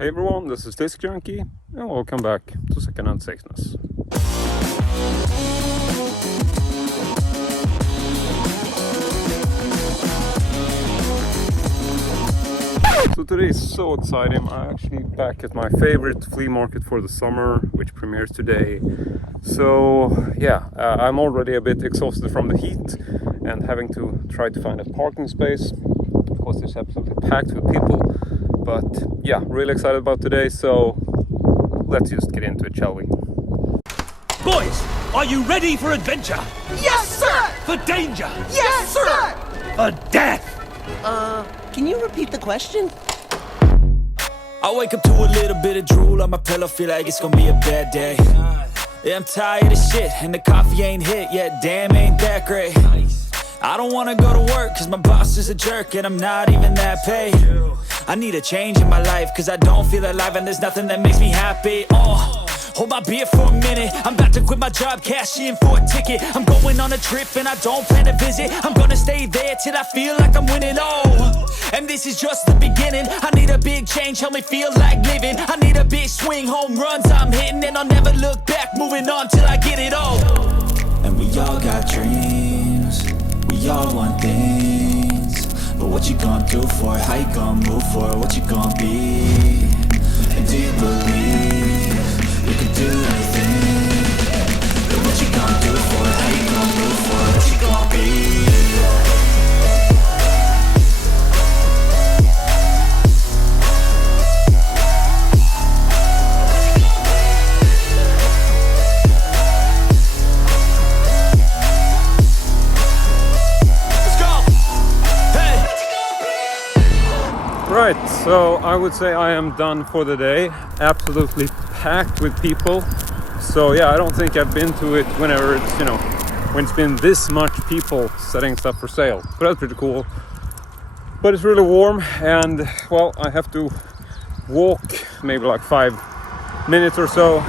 Hey everyone, this is Disc Junkie, and welcome back to Secondhand Sickness. So today is so exciting. I'm actually back at my favorite flea market for the summer, which premieres today. So yeah, I'm already a bit exhausted from the heat and having to try to find a parking space because it's absolutely packed with people. But yeah, really excited about today, so let's just get into it, shall we? Boys, are you ready for adventure? Yes, sir! For danger? Yes, sir! For death? Can you repeat the question? I wake up to a little bit of drool on my pillow, feel like it's gonna be a bad day. Yeah, I'm tired of shit, and the coffee ain't hit yet, damn, ain't that great. I don't wanna go to work, cause my boss is a jerk, and I'm not even that paid. I need a change in my life, cause I don't feel alive, and there's nothing that makes me happy. Hold my beer for a minute, I'm about to quit my job, cash in for a ticket. I'm going on a trip and I don't plan to visit. I'm gonna stay there till I feel like I'm winning, and this is just the beginning. I need a big change, help me feel like living. I need a big swing, home runs I'm hitting, and I'll never look back, moving on till I get it all. And we all got dreams, we all want things, but what you gonna do for it? How you gonna move for it? What you gonna be? And do you believe you can do anything? But what you gonna do for it? How you gonna move for it? What you gonna be? Right, so I would say I am done for the day. Absolutely packed with people. So yeah, I don't think I've been to it whenever it's, when it's been this much people setting stuff for sale. But that's pretty cool. But it's really warm and, well, I have to walk maybe like 5 minutes or so,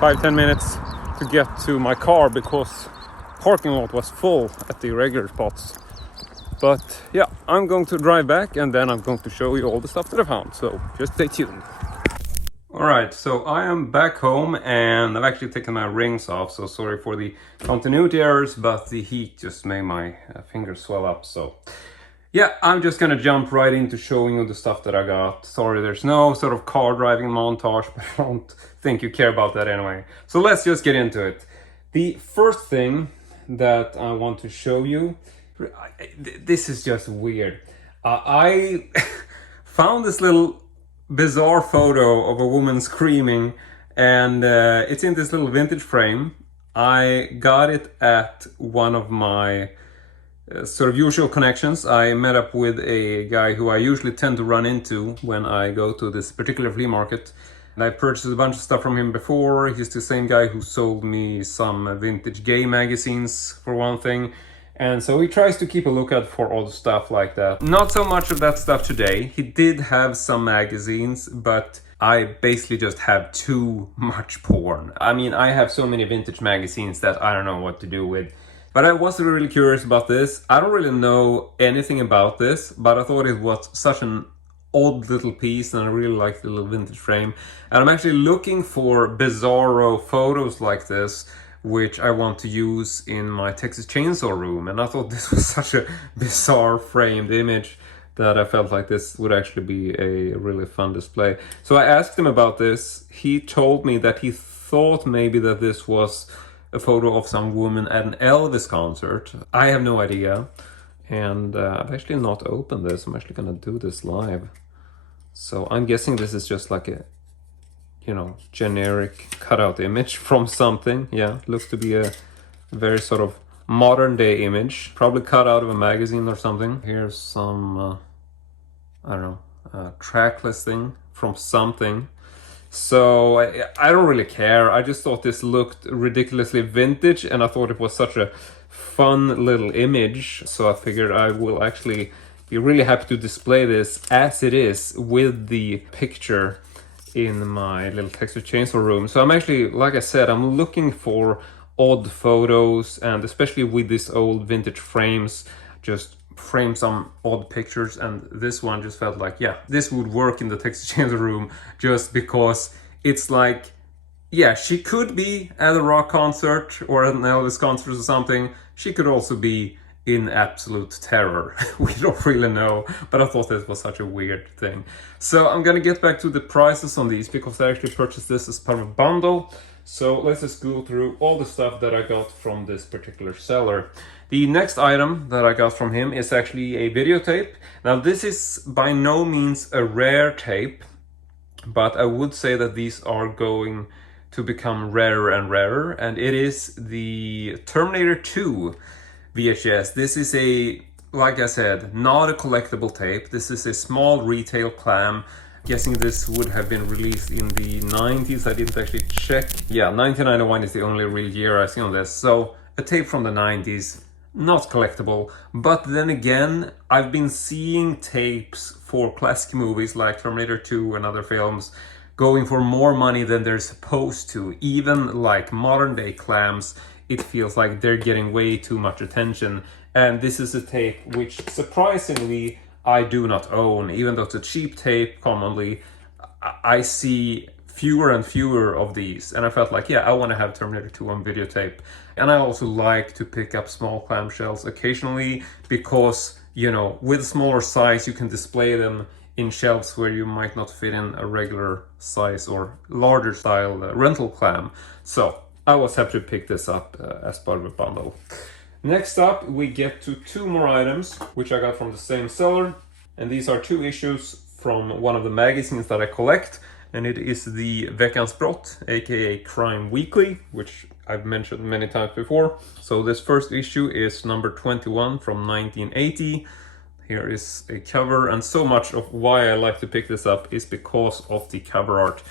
5-10 minutes to get to my car because parking lot was full at the regular spots. But yeah, I'm going to drive back and then I'm going to show you all the stuff that I found. So just stay tuned. Alright, so I am back home and I've actually taken my rings off. So sorry for the continuity errors, but the heat just made my fingers swell up. So yeah, I'm just gonna jump right into showing you the stuff that I got. Sorry, there's no sort of car driving montage, but I don't think you care about that anyway. So let's just get into it. The first thing that I want to show you, this is just weird. I found this little bizarre photo of a woman screaming, and it's in this little vintage frame. I got it at one of my sort of usual connections. I met up with a guy who I usually tend to run into when I go to this particular flea market. And I purchased a bunch of stuff from him before. He's the same guy who sold me some vintage gay magazines, for one thing. And so he tries to keep a lookout for odd stuff like that. Not so much of that stuff today. He did have some magazines, but I basically just have too much porn. I mean, I have so many vintage magazines that I don't know what to do with. But I was really curious about this. I don't really know anything about this, but I thought it was such an odd little piece and I really like the little vintage frame. And I'm actually looking for bizarro photos like this, which I want to use in my Texas Chainsaw room. And I thought this was such a bizarre framed image that I felt like this would actually be a really fun display. So I asked him about this. He told me that he thought maybe that this was a photo of some woman at an Elvis concert. I have no idea. And I've actually not opened this. I'm actually gonna do this live. So I'm guessing this is just like a generic cutout image from something. Yeah, looks to be a very sort of modern day image, probably cut out of a magazine or something. Here's some I don't know, track listing from something. So I don't really care. I just thought this looked ridiculously vintage and I thought it was such a fun little image, so I figured I will actually be really happy to display this as it is with the picture in my little Texas Chainsaw room. So I'm actually, like I said, I'm looking for odd photos, and especially with these old vintage frames, just frame some odd pictures, and this one just felt like, yeah, this would work in the text exchange room just because it's like, yeah, she could be at a rock concert or at an Elvis concert or something. She could also be in absolute terror. We don't really know, but I thought this was such a weird thing. So I'm gonna get back to the prices on these because I actually purchased this as part of a bundle. So let's just go through all the stuff that I got from this particular seller. The next item that I got from him is actually a videotape. Now this is by no means a rare tape, but I would say that these are going to become rarer and rarer, and it is the Terminator 2 VHS. This is a, like I said, not a collectible tape. This is a small retail clam. Guessing this would have been released in the 90s. I didn't actually check. Yeah, 1991 is the only real year I've seen on this. So a tape from the 90s, not collectible. But then again, I've been seeing tapes for classic movies like Terminator 2 and other films going for more money than they're supposed to. Even like modern day clams, it feels like they're getting way too much attention. And this is a tape which surprisingly I do not own. Even though it's a cheap tape commonly, I see fewer and fewer of these. And I felt like, yeah, I want to have Terminator 2 on videotape. And I also like to pick up small clamshells occasionally because, you know, with smaller size you can display them in shelves where you might not fit in a regular size or larger style rental clam. So I was happy to pick this up as part of a bundle. Next up, we get to two more items, which I got from the same seller. And these are two issues from one of the magazines that I collect. And it is the Veckans Brott, aka Crime Weekly, which I've mentioned many times before. So this first issue is number 21 from 1980. Here is a cover, and so much of why I like to pick this up is because of the cover art.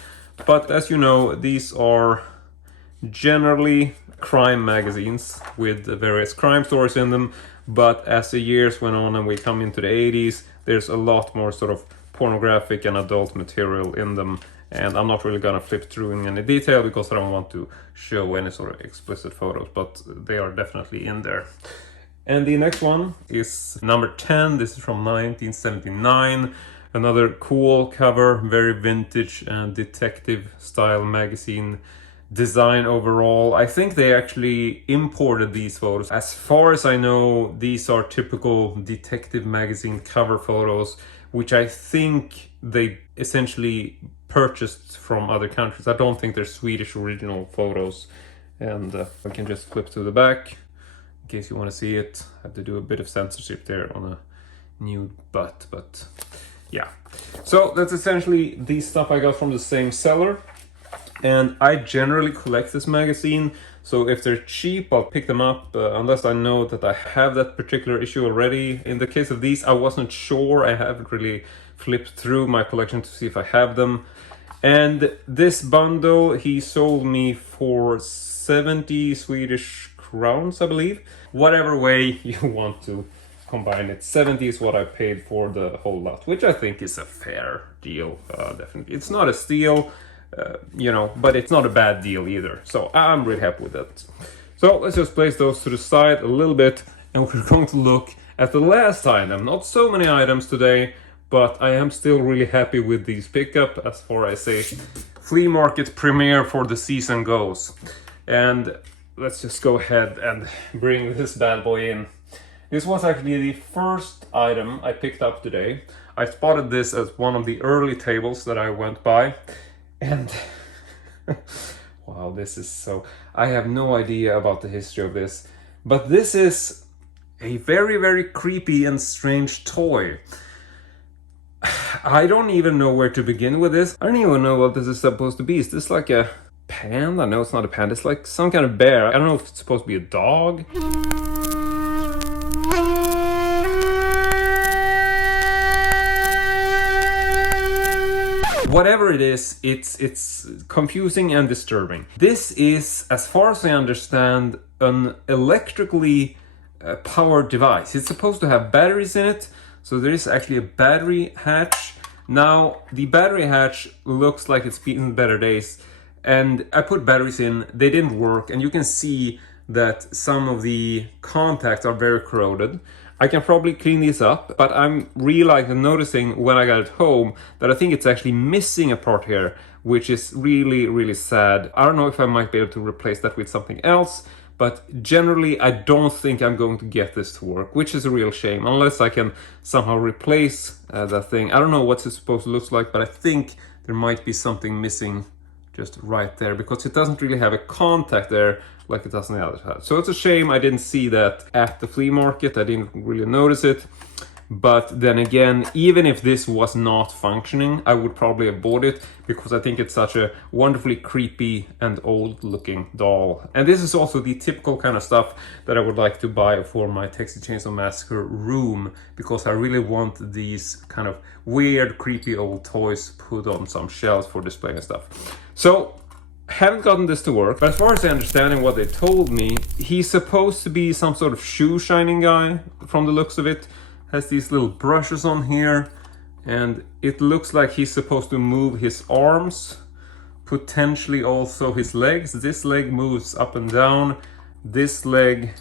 But as you know, these are generally crime magazines with various crime stories in them, but as the years went on and we come into the 80s, there's a lot more sort of pornographic and adult material in them, and I'm not really gonna flip through in any detail because I don't want to show any sort of explicit photos, but they are definitely in there. And the next one is number 10. This is from 1979. Another cool cover, very vintage and detective style magazine design overall. I think they actually imported these photos. As far as I know, these are typical detective magazine cover photos, which I think they essentially purchased from other countries. I don't think they're Swedish original photos. And I can just flip to the back. In case you want to see it, I have to do a bit of censorship there on a nude butt, but yeah. So that's essentially the stuff I got from the same seller. And I generally collect this magazine, so if they're cheap, I'll pick them up, unless I know that I have that particular issue already. In the case of these, I wasn't sure. I haven't really flipped through my collection to see if I have them. And this bundle, he sold me for 70 Swedish crowns, I believe. Whatever way you want to combine it, 70 is what I paid for the whole lot, which I think is a fair deal, definitely. It's not a steal, you know, but it's not a bad deal either. So I'm really happy with that. So let's just place those to the side a little bit, and we're going to look at the last item. Not so many items today, but I am still really happy with these pickup as far as a flea market premiere for the season goes. And let's just go ahead and bring this bad boy in. This was actually the first item I picked up today. I spotted this as one of the early tables that I went by. And wow, this is so... I have no idea about the history of this. But this is a very, very creepy and strange toy. I don't even know where to begin with this. I don't even know what this is supposed to be. Is this like a panda? No, it's not a panda. It's like some kind of bear. I don't know if it's supposed to be a dog. Whatever it is, it's confusing and disturbing. This is, as far as I understand, an electrically powered device. It's supposed to have batteries in it, so there is actually a battery hatch. Now, the battery hatch looks like it's been better days, and I put batteries in, they didn't work, and you can see that some of the contacts are very corroded. I can probably clean these up, but I'm realizing, noticing when I got it home that I think it's actually missing a part here, which is really, really sad. I don't know if I might be able to replace that with something else, but generally I don't think I'm going to get this to work, which is a real shame, unless I can somehow replace that thing. I don't know what it's supposed to look like, but I think there might be something missing just right there, because it doesn't really have a contact there like it does on the other side. So it's a shame I didn't see that at the flea market. I didn't really notice it. But then again, even if this was not functioning, I would probably have bought it, because I think it's such a wonderfully creepy and old looking doll. And this is also the typical kind of stuff that I would like to buy for my Texas Chainsaw Massacre room, because I really want these kind of weird, creepy old toys put on some shelves for displaying and stuff. So, haven't gotten this to work, but as far as I understand and what they told me, he's supposed to be some sort of shoe shining guy from the looks of it. Has these little brushes on here, and it looks like he's supposed to move his arms, potentially also his legs. This leg moves up and down, this leg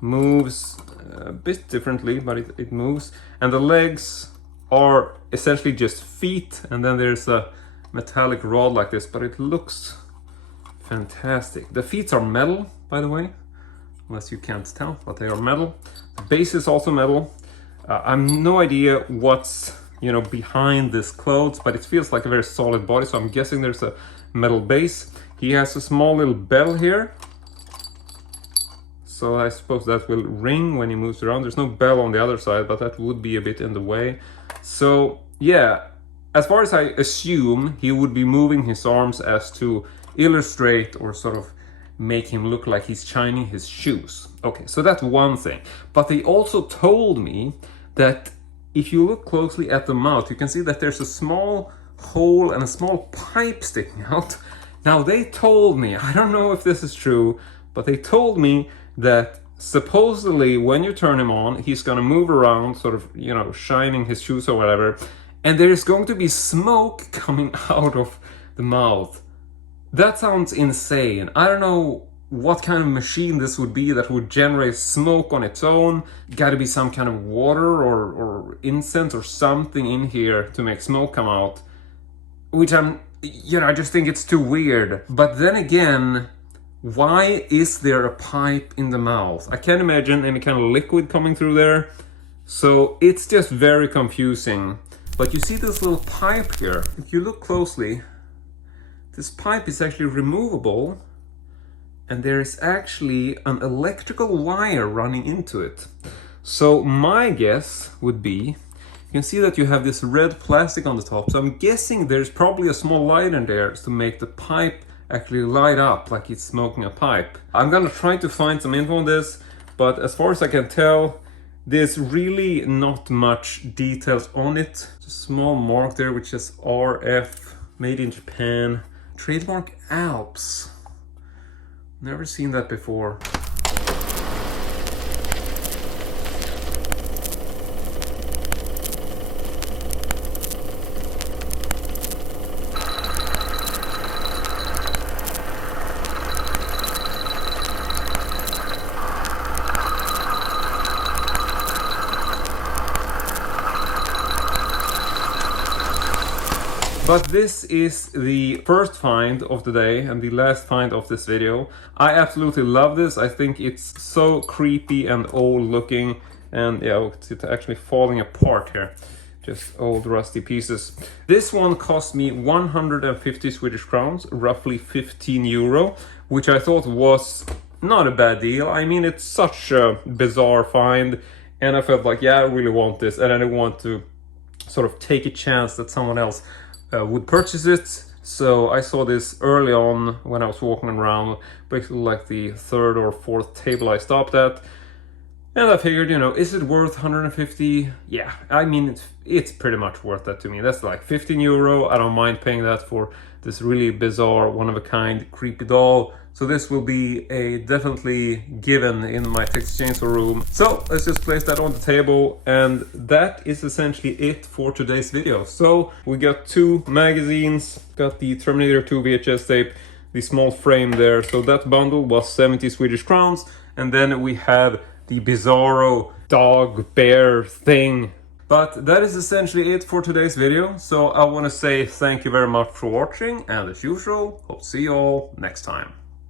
moves a bit differently, but it moves, and the legs are essentially just feet, and then there's a metallic rod like this, but it looks fantastic. The feet are metal, by the way, unless you can't tell, but they are metal. The base is also metal. I have no idea what's behind this clothes, but it feels like a very solid body, so I'm guessing there's a metal base. He has a small little bell here, so I suppose that will ring when he moves around. There's no bell on the other side, but that would be a bit in the way. So yeah, as far as I assume, he would be moving his arms as to illustrate or sort of make him look like he's shining his shoes. Okay, so that's one thing. But they also told me that if you look closely at the mouth, you can see that there's a small hole and a small pipe sticking out. Now they told me, I don't know if this is true, but they told me that supposedly when you turn him on, he's gonna move around, sort of, shining his shoes or whatever, and there's going to be smoke coming out of the mouth. That sounds insane. I don't know what kind of machine this would be that would generate smoke on its own. Gotta be some kind of water or incense or something in here to make smoke come out. Which I just think it's too weird. But then again, why is there a pipe in the mouth? I can't imagine any kind of liquid coming through there. So it's just very confusing. But you see this little pipe here. If you look closely, this pipe is actually removable, and there is actually an electrical wire running into it. So my guess would be, you can see that you have this red plastic on the top, so I'm guessing there's probably a small light in there to make the pipe actually light up like it's smoking a pipe. I'm gonna try to find some info on this, but as far as I can tell, there's really not much details on it. Just a small mark there which says RF, made in Japan. Trademark Alps. Never seen that before. But this is the first find of the day and the last find of this video. I absolutely love this. I think it's so creepy and old looking, and yeah, it's actually falling apart here. Just old rusty pieces. This one cost me 150 Swedish crowns, roughly 15 euro, which I thought was not a bad deal. I mean, it's such a bizarre find, and I felt like, yeah, I really want this, and I didn't want to sort of take a chance that someone else would purchase it. So I saw this early on when I was walking around, basically like the third or fourth table I stopped at, and I figured, is it worth 150? Yeah, I mean, it's pretty much worth that to me. That's like 15 euro. I don't mind paying that for this really bizarre, one-of-a-kind, creepy doll. So this will be a definitely given in my Texas Chainsaw room. So let's just place that on the table, and that is essentially it for today's video. So we got 2 magazines, got the Terminator 2 VHS tape, the small frame there. So that bundle was 70 Swedish crowns, and then we have the Bizarro dog bear thing. But that is essentially it for today's video. So I want to say thank you very much for watching, and as usual, hope to see you all next time.